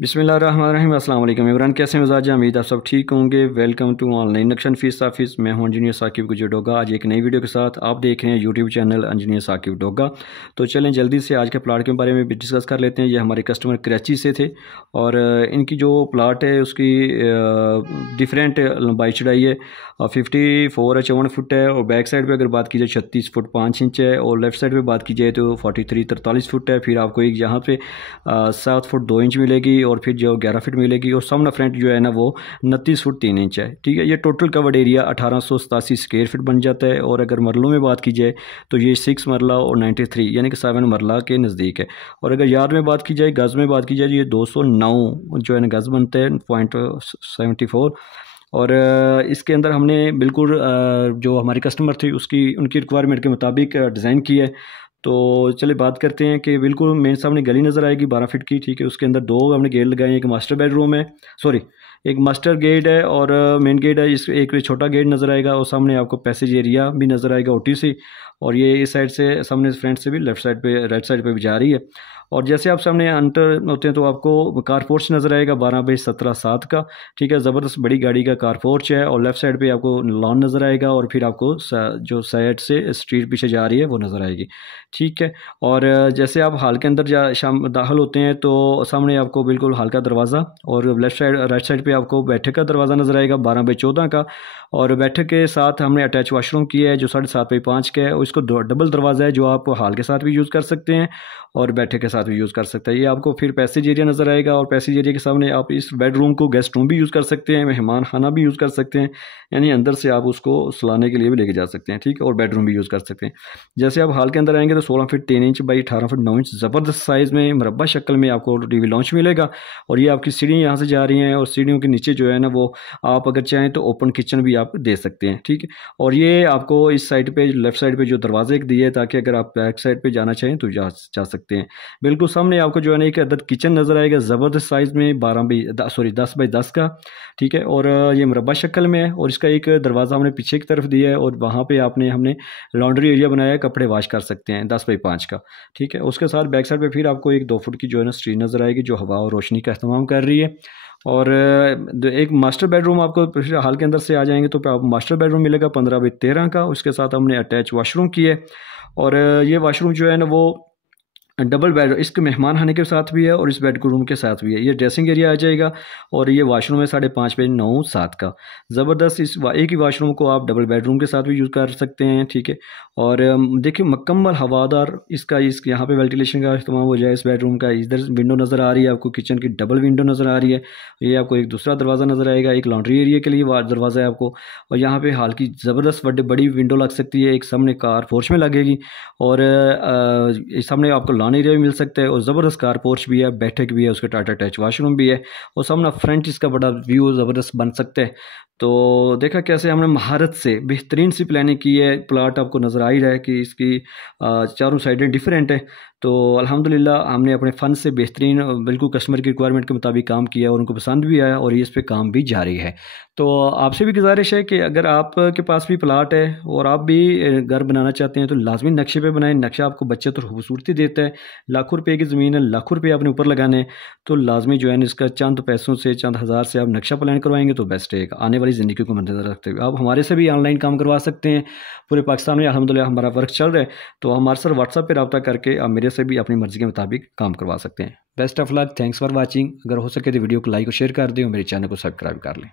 बिस्मिल्लाहिर्रहमानिर्रहीम। अस्सलाम वालेकुम इमरान, कैसे मिजाज हैं? उम्मीद आप सब ठीक होंगे। वेलकम टू ऑनलाइन नक्शन फीस ऑफिस। मैं हूं इंजीनियर साकिब गुजर डोगा। आज एक नई वीडियो के साथ आप देख रहे हैं YouTube channel engineer Saqib Doga. तो चलें जल्दी से आज के प्लाट के बारे में भी डिस्कस कर लेते हैं। ये हमारे कस्टमर कराची से थे और इनकी जो प्लाट है उसकी डिफरेंट लंबाई चढ़ाई है। 54 फुट है और बैक साइड पे अगर बात की जाए 36 फुट 5 इंच है और लेफ़्ट साइड पे बात की जाए तो 43 फुट है। फिर आपको एक यहाँ पे 7 फुट 2 इंच मिलेगी और फिर जो 11 फीट मिलेगी और सामना फ्रंट जो है ना वो 29 फुट 3 इंच है। ठीक है, ये total covered area 1887 square feet बन जाता है। और अगर मरलों में बात की जाए तो ये 6 मरला और 93 यानी कि 7 मरला के नज़दीक है। और अगर यार्ड में बात की जाए, गज़ में बात की जाए, ये 209 जो है ना गज़ बनते हैं, .74। और इसके अंदर हमने बिल्कुल जो हमारी कस्टमर थी उनकी रिक्वायरमेंट के मुताबिक डिज़ाइन की है। तो चलिए बात करते हैं कि बिल्कुल मेरे सामने गली नज़र आएगी 12 फीट की। ठीक है, उसके अंदर दो हमने गेट लगाए हैं। एक मास्टर बेडरूम है, सॉरी एक मास्टर गेट है और मेन गेट है। इस एक छोटा गेट नज़र आएगा और सामने आपको पैसेज एरिया भी नज़र आएगा OTC। और ये इस साइड से सामने फ्रंट से भी लेफ्ट साइड पे राइट साइड पे भी जा रही है। और जैसे आप सामने अंटर होते हैं तो आपको कार पोर्च नज़र आएगा 12/17/7 का। ठीक है, ज़बरदस्त बड़ी गाड़ी का कार पोर्च है। और लेफ़्ट साइड पे आपको लॉन नज़र आएगा और फिर आपको जो साइड से स्ट्रीट पीछे जा रही है वो नज़र आएगी। ठीक है, और जैसे आप हॉल के अंदर दाखिल होते हैं तो सामने आपको बिल्कुल हॉल का दरवाज़ा और लेफ़्ट साइड राइट साइड पे आपको बैठक का दरवाज़ा नज़र आएगा 12/14 का। और बैठक के साथ हमने अटैच वाशरूम किया है जो 7.5 का है। और इसको डबल दरवाज़ा है जो आप हॉल के साथ भी यूज़ कर सकते हैं और बैठक के साथ भी यूज़ कर सकते हैं। ये आपको फिर पैसेज एरिया नज़र आएगा और पैसेज एरिया के सामने आप इस बेडरूम को गेस्ट रूम भी यूज़ कर सकते हैं, मेहमान खाना भी यूज़ कर सकते हैं, यानी अंदर से आप उसको सुलाने के लिए भी लेके जा सकते हैं। ठीक है, और बेडरूम भी यूज़ कर सकते हैं। जैसे आप हॉल के अंदर आएंगे तो 16 feet 3 inch by 18 feet 9 inch ज़बरदस्त साइज़ में मुरब्बा शक्ल में आपको टीवी लॉन्च मिलेगा। और ये आपकी सीढ़ी यहाँ से जा रही हैं और सीढ़ियों के नीचे जो है ना वो आप अगर चाहें तो ओपन किचन भी आप दे सकते हैं। ठीक है, और ये आपको इस साइड पे लेफ्ट साइड पे जो दरवाजे दिए ताकि अगर आप बैक साइड पे जाना चाहें तो जा सकते हैं। बिल्कुल सामने आपको जो है ना एक अदद किचन नज़र आएगा ज़बरदस्त साइज़ में 10/10 का। ठीक है, और ये मुरब्बा शक्ल में है और इसका एक दरवाज़ा हमने पीछे की तरफ दिया है और वहाँ पे हमने लॉन्ड्री एरिया बनाया है, कपड़े वॉश कर सकते हैं 10/5 का। ठीक है, उसके साथ बैक साइड पे फिर आपको एक 2 फुट की जो है ना स्क्रीन नज़र आएगी जो हवा और रोशनी का इस्तेमाल कर रही है। और एक मास्टर बेडरूम आपको हाल के अंदर से आ जाएंगे तो आप मास्टर बेडरूम मिलेगा 15/13 का। उसके साथ हमने अटैच वाशरूम किए और ये वाशरूम जो है ना वो डबल बेड इसके मेहमान खाने के साथ भी है और इस बेड रूम के साथ भी है। ये ड्रेसिंग एरिया आ जाएगा और ये वाशरूम है 5.5/9/7 का। ज़बरदस्त एक ही वाशरूम को आप डबल बेडरूम के साथ भी यूज़ कर सकते हैं। ठीक है, और देखिए मुकम्मल हवादार इसका यहाँ पे वेंटिलेशन का इस्तेमाल हो जाए। इस बेडरूम का इधर विंडो नज़र आ रही है आपको, किचन की डबल विंडो नज़र आ रही है। ये आपको एक दूसरा दरवाज़ा नज़र आएगा, एक लॉन्ड्री एरिया के लिए दरवाज़ा है आपको। और यहाँ पे हाल की ज़बरदस्त बड़ी विंडो लग सकती है, एक सामने कार पोर्च में लगेगी और सामने आपको लॉन एरिया भी मिल सकता है और ज़बरदस्त कार पोर्च भी है, बैठक भी है, उसके टाटा अटैच वाशरूम भी है और सामने फ्रंट इसका बड़ा व्यू ज़बरदस्त बन सकता है। तो देखा कैसे हमने महारत से बेहतरीन सी प्लानिंग की है। प्लाट आपको नज़र आ ही रहा है कि इसकी चारों साइडें डिफरेंट है। तो अल्हम्दुलिल्लाह हमने अपने फ़न से बेहतरीन बिल्कुल कस्टमर की रिक्वायरमेंट के मुताबिक काम किया और उनको पसंद भी आया और ये इस पर काम भी जारी है। तो आपसे भी गुजारिश है कि अगर आपके पास भी प्लाट है और आप भी घर बनाना चाहते हैं तो लाजमी नक्शे पे बनाएं। नक्शा आपको बचत और खूबसूरती देता है। लाखों रुपए की ज़मीन है, लाखों रुपये आपने ऊपर लगाने हैं तो लाजमी जो है ना इसका चंद पैसों से, चंद हज़ार से आप नक्शा प्लान करवाएंगे तो बेस्ट रहेगा। आने वाली ज़िंदगी को मद्देनज़र रखते हुए आप हमारे से भी ऑनलाइन काम करवा सकते हैं। पूरे पाकिस्तान में अल्हम्दुलिल्लाह हमारा वर्क चल रहा है। तो हमारे साथ व्हाट्सएप पर रब्ता करके आप मेरे से भी अपनी मर्ज़ी के मुताबिक काम करवा सकते हैं। Best of luck, thanks for watching. अगर हो सके तो वीडियो को लाइक और शेयर कर दें और मेरे चैनल को सब्सक्राइब कर लें।